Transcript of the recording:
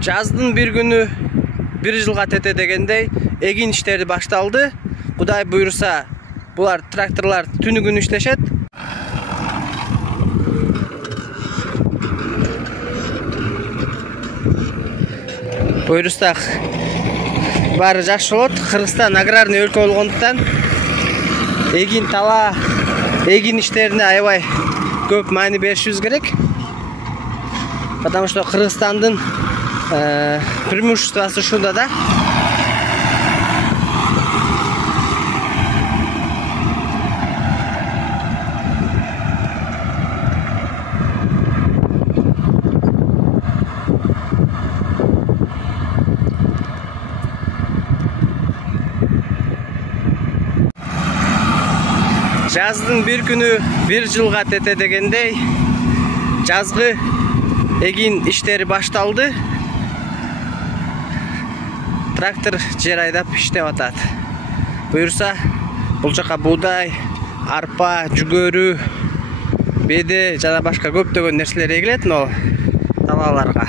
Жаздын bir günü bir жылга тете дегендей эгин иштери башталды. Кудай буйруса, булар тракторлар түнү күн иштешет. Буйрустак баары жакшы болот. Кыргызстан аграрный өлкө болгондуктан эгин тала, эгин иштерине аябай көп маани беришибиз керек. Потому что Кыргызстандын преимуществосы ушунда да. Жаздын bir günü bir жылга тете дегендей жазгы эгин иштери башталды. Трактор жер айдап иштеп атат. Буйруса бул жака буудай, арпа, жүгөрү, беде жана башка көптөгөн нерселер эгилет, но талааларга.